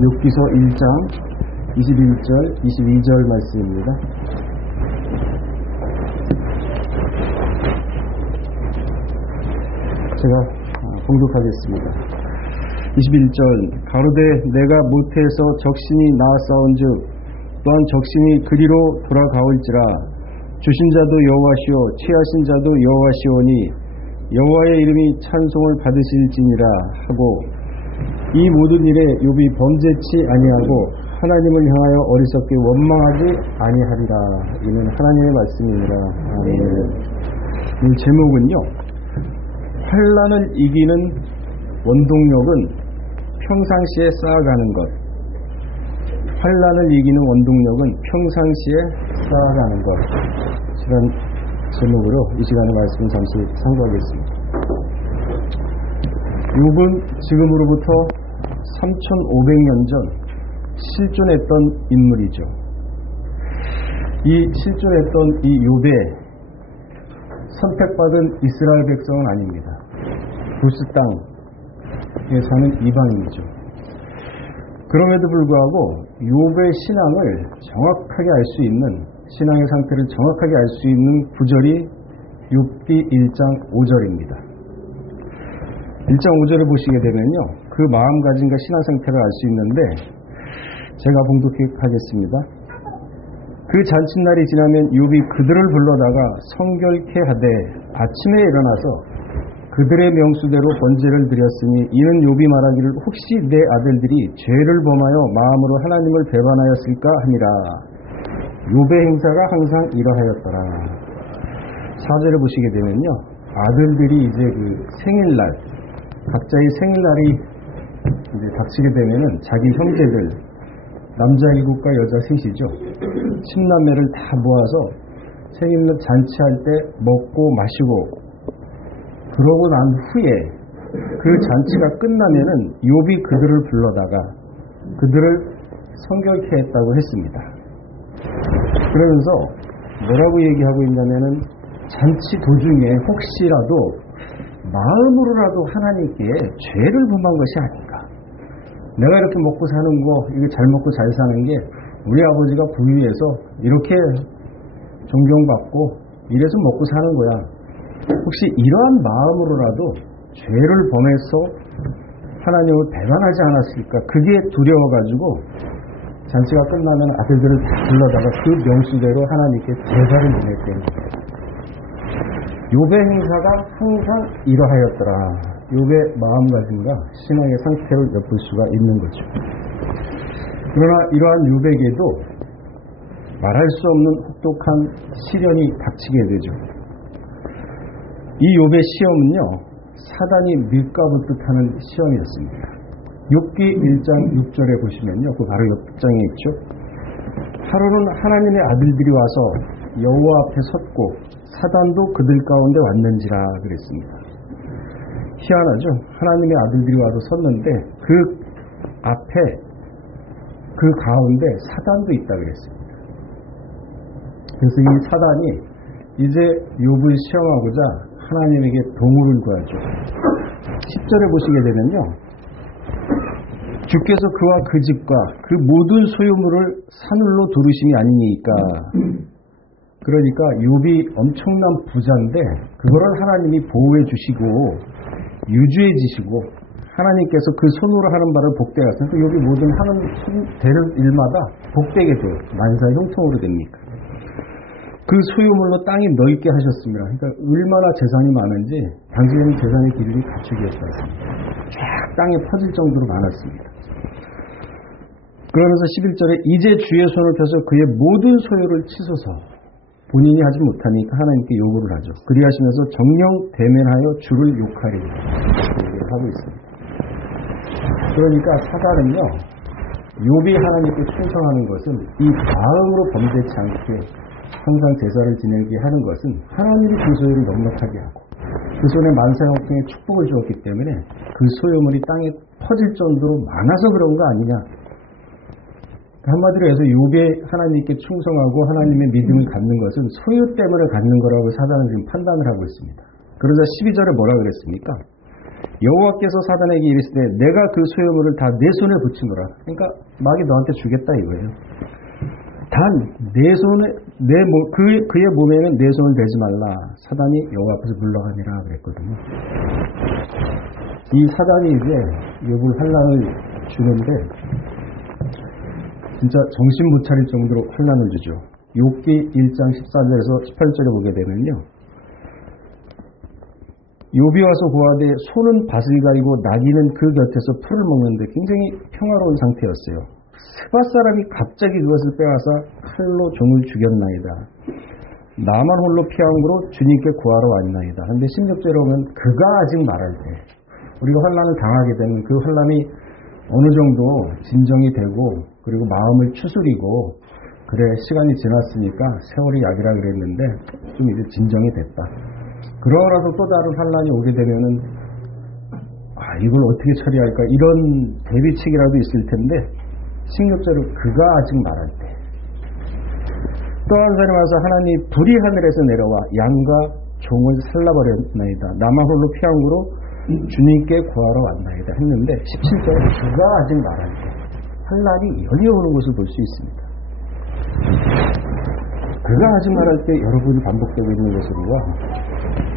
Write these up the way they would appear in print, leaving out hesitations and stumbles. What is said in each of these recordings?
욥기서 1장 21절, 22절 말씀입니다. 제가 봉독하겠습니다. 21절 가로되 내가 모태에서 적신이 낳았사온즉 또한 적신이 그리로 돌아가올지라 주신 자도 여호와시오 취하신 자도 여호와시오니 여호와의 이름이 찬송을 받으실지니라 하고 이 모든 일에 욥이 범죄치 아니하고 하나님을 향하여 어리석게 원망하지 아니하리라. 이는 하나님의 말씀이니라. 아멘. 이 제목은요, 환난을 이기는 원동력은 평상시에 쌓아가는 것. 환난을 이기는 원동력은 평상시에 쌓아가는 것. 이런 제목으로 이 시간에 말씀을 잠시 상고하겠습니다. 욥은 지금으로부터 3,500년 전 실존했던 인물이죠. 이 실존했던 이 욥의 선택받은 이스라엘 백성은 아닙니다. 부스 땅에 사는 이방인이죠. 그럼에도 불구하고 욥의 신앙을 정확하게 알 수 있는, 신앙의 상태를 정확하게 알 수 있는 구절이 욥기 1장 5절입니다. 1장 5절을 보시게 되면요, 그 마음가짐과 신앙 상태를 알 수 있는데 제가 봉독하겠습니다. 그 잔칫날이 지나면 욥이 그들을 불러다가 성결케 하되 아침에 일어나서 그들의 명수대로 번제를 드렸으니 이는 욥이 말하기를 혹시 내 아들들이 죄를 범하여 마음으로 하나님을 배반하였을까 하니라. 욥의 행사가 항상 이러하였더라. 4절을 보시게 되면요, 아들들이 이제 그 생일날, 각자의 생일날이 이제 닥치게 되면은 자기 형제들, 남자 7과 여자 3이죠. 10남매를 다 모아서 생일 잔치할 때 먹고 마시고, 그러고 난 후에 그 잔치가 끝나면은 욥이 그들을 불러다가 그들을 성결케 했다고 했습니다. 그러면서 뭐라고 얘기하고 있냐면은 잔치 도중에 혹시라도 마음으로라도 하나님께 죄를 범한 것이 아닌가. 내가 이렇게 먹고 사는 거, 이게 잘 먹고 잘 사는 게 우리 아버지가 부유해서 이렇게 존경받고 이래서 먹고 사는 거야. 혹시 이러한 마음으로라도 죄를 범해서 하나님을 배반하지 않았을까? 그게 두려워가지고 잔치가 끝나면 아들들을 다 불러다가 그 명수대로 하나님께 제사를 지냈대요. 욥의 행사가 항상 이러하였더라. 욥의 마음가짐과 신앙의 상태를 엿볼 수가 있는 거죠. 그러나 이러한 욥에게도 말할 수 없는 혹독한 시련이 닥치게 되죠. 이 욥의 시험은요, 사단이 밀가붙듯 하는 시험이었습니다. 욥기 1장 6절에 보시면요, 그 바로 옆장에 있죠. 하루는 하나님의 아들들이 와서 여호와 앞에 섰고 사단도 그들 가운데 왔는지라 그랬습니다. 희한하죠. 하나님의 아들들이 와서 섰는데 그 앞에, 그 가운데 사단도 있다 그랬습니다. 그래서 이 사단이 이제 욥을 시험하고자 하나님에게 도움을 구하죠. 10절에 보시게 되면요, 주께서 그와 그 집과 그 모든 소유물을 산울로 두르심이 아니니까. 그러니까 욥이 엄청난 부자인데 그거를 하나님이 보호해 주시고 유주해 주시고 하나님께서 그 손으로 하는 바를 복되게 하셔서 욥이 모든 하는 되는 일마다 복되게 돼요. 만사 형통으로 됩니까? 그 소유물로 땅이 넓게 하셨습니다. 그러니까 얼마나 재산이 많은지 당시에는 재산의 기준이 갖추기였습니다. 쫙 땅에 퍼질 정도로 많았습니다. 그러면서 11절에 이제 주의 손을 펴서 그의 모든 소유를 치소서. 본인이 하지 못하니까 하나님께 요구를 하죠. 그리하시면서 정령 대면하여 주를 욕하리라 하고 있습니다. 그러니까 사단은요, 욥이 하나님께 충성하는 것은 이 마음으로 범죄치 않게 항상 제사를 지내게 하는 것은 하나님이 그 소유를 넉넉하게 하고 그 손에 만사형통의 축복을 주었기 때문에 그 소유물이 땅에 퍼질 정도로 많아서 그런 거 아니냐. 한마디로 해서 욥의 하나님께 충성하고 하나님의 믿음을 갖는 것은 소유 때문에 갖는 거라고 사단은 지금 판단을 하고 있습니다. 그러자 12절에 뭐라 그랬습니까? 여호와께서 사단에게 이르시되 내가 그 소유물을 다 내 손에 붙이노라. 그러니까 마귀 너한테 주겠다 이거예요. 단 내 손에 그의 몸에는 내 손을 대지 말라. 사단이 여호와 앞에서 물러가니라 그랬거든요. 이 사단이 이제 욥을 환난을 주는데 진짜 정신 못 차릴 정도로 환난을 주죠. 욥기 1장 14절에서 18절에 보게 되면요. 욥이 와서 고하되 소는 밭을 가리고 나귀는 그 곁에서 풀을 먹는데 굉장히 평화로운 상태였어요. 스밧 사람이 갑자기 그것을 빼앗아 칼로 종을 죽였나이다. 나만 홀로 피함으로 주님께 구하러 왔나이다. 그런데 16절에 오면 그가 아직 말할 때 우리가 환난을 당하게 되면 그 환난이 어느 정도 진정이 되고 그리고 마음을 추스리고 그래 시간이 지났으니까 세월이 약이라 그랬는데 좀 이제 진정이 됐다. 그러라도 또 다른 환난이 오게 되면은 이걸 어떻게 처리할까 이런 대비책이라도 있을 텐데 16절은 그가 아직 말할 때 또 한 사람이 와서 하나님 불이 하늘에서 내려와 양과 종을 살라버렸나이다. 나만 홀로 피함으로 주님께 구하러 왔나이다 했는데 17절에 그가 아직 말할 때 환난이 연이어오는 것을 볼 수 있습니다. 그가 아직 말할 때 여러분이 반복되고 있는 것으로와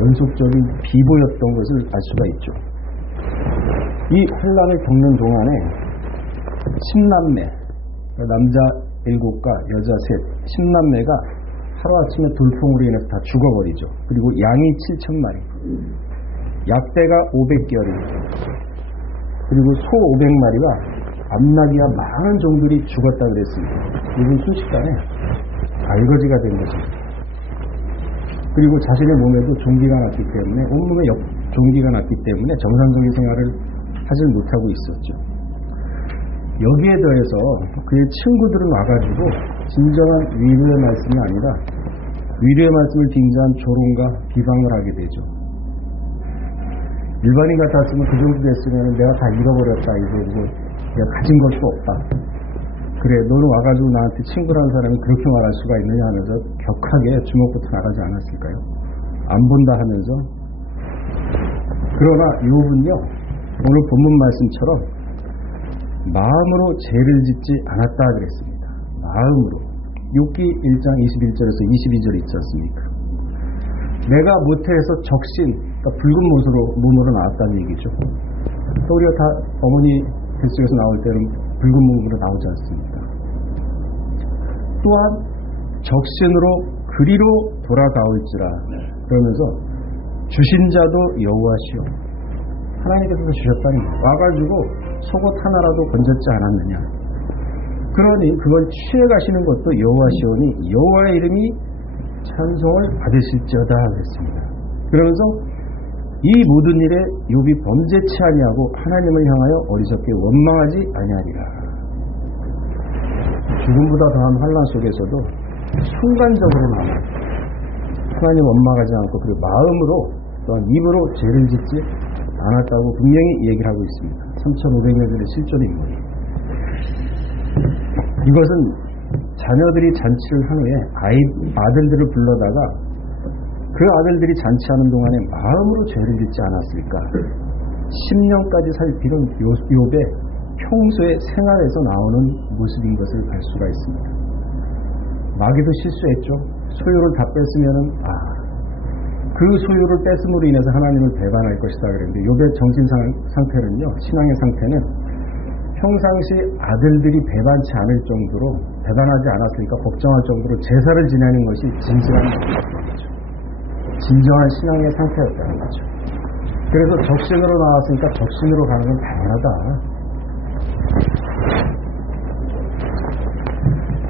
연속적인 비보였던 것을 알 수가 있죠. 이 환난을 겪는 동안에 10남매, 남자 7과 여자 3, 10남매가 하루아침에 돌풍으로 인해서 다 죽어버리죠. 그리고 양이 7,000마리, 약대가 500개월입니다. 그리고 소 500마리와 암나귀와 많은 종들이 죽었다 그랬습니다. 이분 순식간에 알거지가 된 것입니다. 그리고 자신의 몸에도 종기가 났기 때문에 온몸에 종기가 났기 때문에 정상적인 생활을 하지 못하고 있었죠. 여기에 더해서 그의 친구들은 와가지고 진정한 위로의 말씀이 아니라 위로의 말씀을 빙자한 조롱과 비방을 하게 되죠. 일반인 같았으면 그 정도 됐으면 내가 다 잃어버렸다 이러고 내가 가진 것도 없다. 그래 너는 와가지고 나한테 친구라는 사람이 그렇게 말할 수가 있느냐 하면서 격하게 주먹부터 나가지 않았을까요? 안 본다 하면서. 그러나 욥은요 오늘 본문 말씀처럼 마음으로 죄를 짓지 않았다 그랬습니다. 마음으로. 욥기 1장 21절에서 22절 있지 않습니까? 내가 모태에서 적신, 그러니까 붉은 몸으로 나왔다는 얘기죠. 또 우리가 다 어머니 뱃속에서 나올 때는 붉은 몸으로 나오지 않습니까? 또한 적신으로 그리로 돌아가올지라 그러면서 주신 자도 여호와시오. 하나님께서 주셨다니 와가지고 속옷 하나라도 건졌지 않았느냐. 그러니 그걸 취해 가시는 것도 여호와시오니 여호와의 이름이 찬송을 받으실지어다 그랬습니다. 그러면서 이 모든 일에 욥이 범죄치 아니하고 하나님을 향하여 어리석게 원망하지 아니하리라. 죽음보다 더한 환난 속에서도 순간적으로나마 하나님 원망하지 않고 그리고 마음으로 또한 입으로 죄를 짓지 않았다고 분명히 얘기를 하고 있습니다. 3,500여 절의 실존 인물이. 이것은 자녀들이 잔치를 한 후에 아들들을 불러다가 그 아들들이 잔치하는 동안에 마음으로 죄를 짓지 않았을까. 10년까지 살피는 욥의 평소의 생활에서 나오는 모습인 것을 알 수가 있습니다. 마귀도 실수했죠. 소유를 다 뺐으면은 그 소유를 뺐음으로 인해서 하나님을 배반할 것이다 그랬는데 욥의 정신 상태는요, 신앙의 상태는 평상시 아들들이 배반치 않을 정도로 배반하지 않았으니까 걱정할 정도로 제사를 지내는 것이 진정한 거죠. 진정한 신앙의 상태였다는 거죠. 그래서 적신으로 나왔으니까 적신으로 가는 건 당연하다.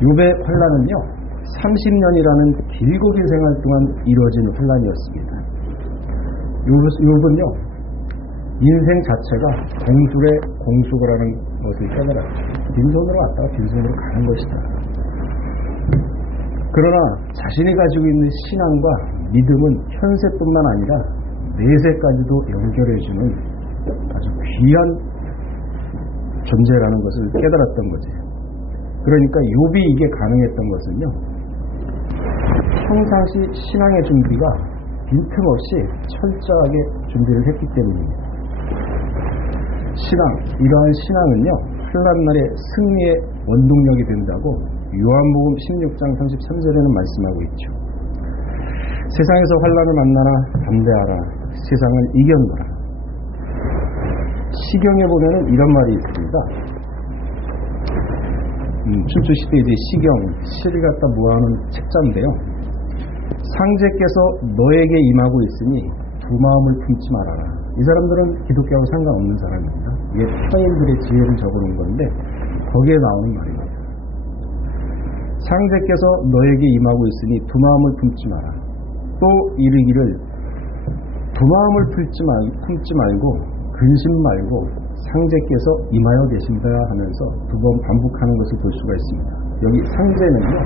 욥의 환난은요 30년이라는 길고 긴 생활 동안 이루어진 환난이었습니다. 욥은요 인생 자체가 공술의 공수거라는 것을 깨달았죠. 빈손으로 왔다가 빈손으로 가는 것이다. 그러나 자신이 가지고 있는 신앙과 믿음은 현세뿐만 아니라 내세까지도 연결해주는 아주 귀한 존재라는 것을 깨달았던 거죠. 그러니까 욥이 이게 가능했던 것은요 평상시 신앙의 준비가 빈틈없이 철저하게 준비를 했기 때문입니다. 신앙, 이러한 신앙은요, 환난날의 승리의 원동력이 된다고 요한복음 16장 33절에는 말씀하고 있죠. 세상에서 환난을 만나나 담대하라. 세상을 이겨노라. 시경에 보면은 이런 말이 있습니다. 춘추시대 이제 시경, 시를 갖다 모아놓은 책자인데요. 상제께서 너에게 임하고 있으니 두 마음을 품지 말아라. 이 사람들은 기독교하고 상관없는 사람입니다. 이게 서인들의 지혜를 적어놓은 건데 거기에 나오는 말입니다. 상제께서 너에게 임하고 있으니 두 마음을 품지 마라. 또 이르기를 두 마음을 품지 말고 근심 말고 상제께서 임하여 계신다 하면서 두 번 반복하는 것을 볼 수가 있습니다. 여기 상제는요,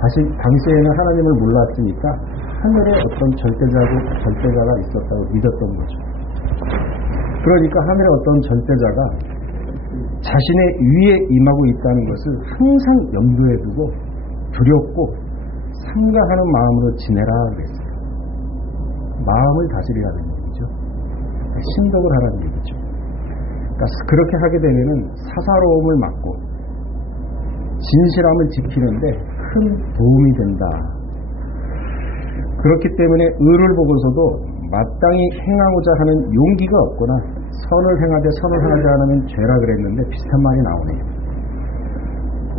당시에는 하나님을 몰랐으니까 하늘에 어떤 절대자가 있었다고 믿었던 거죠. 그러니까 하늘에 어떤 절대자가 자신의 위에 임하고 있다는 것을 항상 염두에 두고 두렵고 삼가하는 마음으로 지내라 그랬어요. 마음을 다스리라는 얘기죠. 신덕을 하라는 얘기죠. 그러니까 그렇게 하게 되면은 사사로움을 막고 진실함을 지키는데 큰 도움이 된다. 그렇기 때문에 의를 보고서도 마땅히 행하고자 하는 용기가 없거나 선을 행하되 선을 행하지 않으면 죄라 그랬는데 비슷한 말이 나오네요.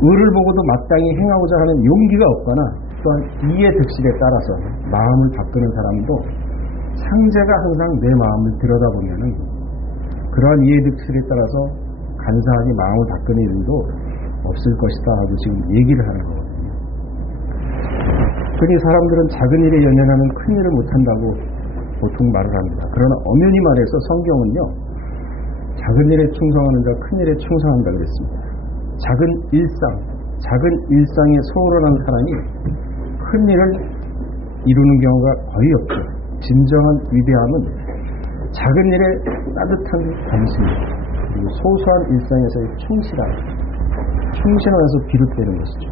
의를 보고도 마땅히 행하고자 하는 용기가 없거나 또한 이의 득실에 따라서 마음을 바꾸는 사람도 상제가 항상 내 마음을 들여다보면은 그러한 이의 득실에 따라서 간사하게 마음을 바꾸는 일도 없을 것이다 하고 지금 얘기를 하는 거거든요. 흔히 사람들은 작은 일에 연연하면 큰 일을 못한다고 보통 말을 합니다. 그러나 엄연히 말해서 성경은요, 작은 일에 충성하는 자 큰 일에 충성한다 그랬습니다. 작은 일상에 소홀한 사람이 큰 일을 이루는 경우가 거의 없죠. 진정한 위대함은 작은 일에 따뜻한 관심, 그리고 소소한 일상에서의 충실함에서 비롯되는 것이죠.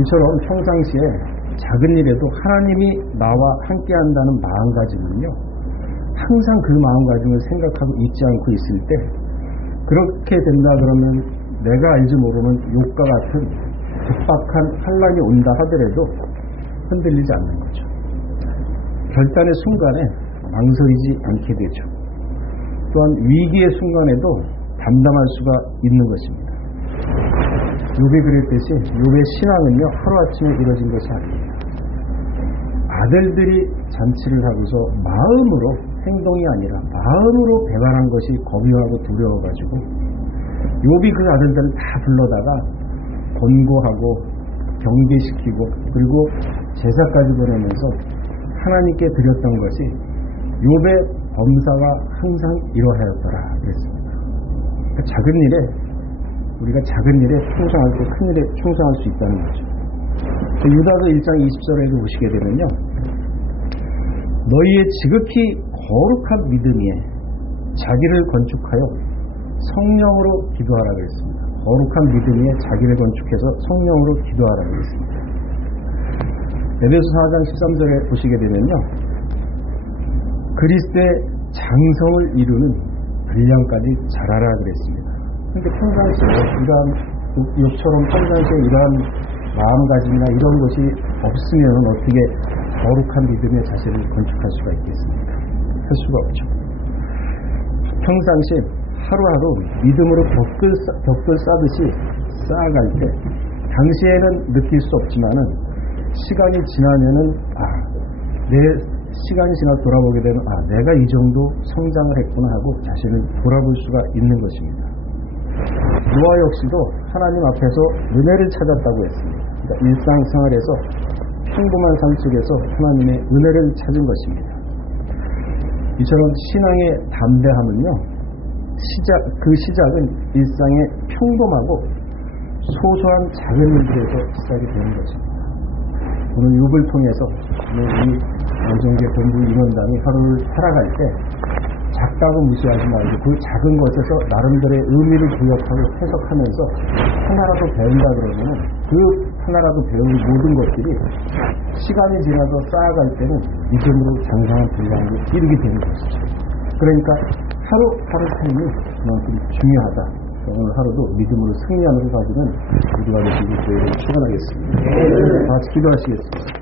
이처럼 평상시에 작은 일에도 하나님이 나와 함께 한다는 마음가짐은요, 항상 그 마음가짐을 생각하고 잊지 않고 있을 때 그렇게 된다 그러면 내가 알지 모르는 욕과 같은 급박한 환난이 온다 하더라도 흔들리지 않는 거죠. 결단의 순간에 망설이지 않게 되죠. 또한 위기의 순간에도 담담할 수가 있는 것입니다. 욥이 그랬듯이 욥의 신앙은요, 하루아침에 이루어진 것이 아닙니다. 아들들이 잔치를 하고서 마음으로, 행동이 아니라 마음으로 배반한 것이 거부하고 두려워가지고 욥이 그 아들들을 다 불러다가 권고하고 경계시키고 그리고 제사까지 보내면서 하나님께 드렸던 것이 욥의 범사가 항상 이러하였더라 그랬습니다. 그러니까 우리가 작은 일에 충성할 때 큰 일에 충성할 수 있다는 거죠. 유다서 1장 20절에도 보시게 되면요, 너희의 지극히 거룩한 믿음에 자기를 건축하여 성령으로 기도하라 그랬습니다. 거룩한 믿음에 자기를 건축해서 성령으로 기도하라 그랬습니다. 에베소 4장 13절에 보시게 되면요, 그리스도의 장성을 이루는 분량까지 자라라 그랬습니다. 그러니까 평상시에 욥처럼 평상시에 이러한 마음가짐이나 이런 것이 없으면 어떻게 거룩한 믿음의 자세를 건축할 수가 있겠습니까? 할 수가 없죠. 평상시에 하루하루 믿음으로 벽돌 싸듯이 쌓아갈 때 당시에는 느낄 수 없지만은 시간이 지나면은 내 시간이 지나 돌아보게 되면 내가 이 정도 성장을 했구나 하고 자신을 돌아볼 수가 있는 것입니다. 노아 역시도 하나님 앞에서 은혜를 찾았다고 했습니다. 그러니까 일상생활에서 평범한 삶 속에서 하나님의 은혜를 찾은 것입니다. 이처럼 신앙의 담대함은요, 그 시작은 일상의 평범하고 소소한 작은 일들에서 시작이 되는 것입니다. 오늘 욥을 통해서 이 안정계 본부 임원단이 하루를 살아갈 때 작다고 무시하지 말고 그 작은 것에서 나름대로의 의미를 부여하고 해석하면서 하나라도 배운다 그러면 그 하나라도 배운 모든 것들이 시간이 지나서 쌓아갈 때는 믿음으로 장성한 분량을 이루게 되는 것이죠. 그러니까 하루 삶이 그만큼 중요하다. 오늘 하루도 믿음으로 승리하는 걸 가지는 우리가 되시기 교회를 축원하겠습니다. 다 같이 기도하시겠습니다.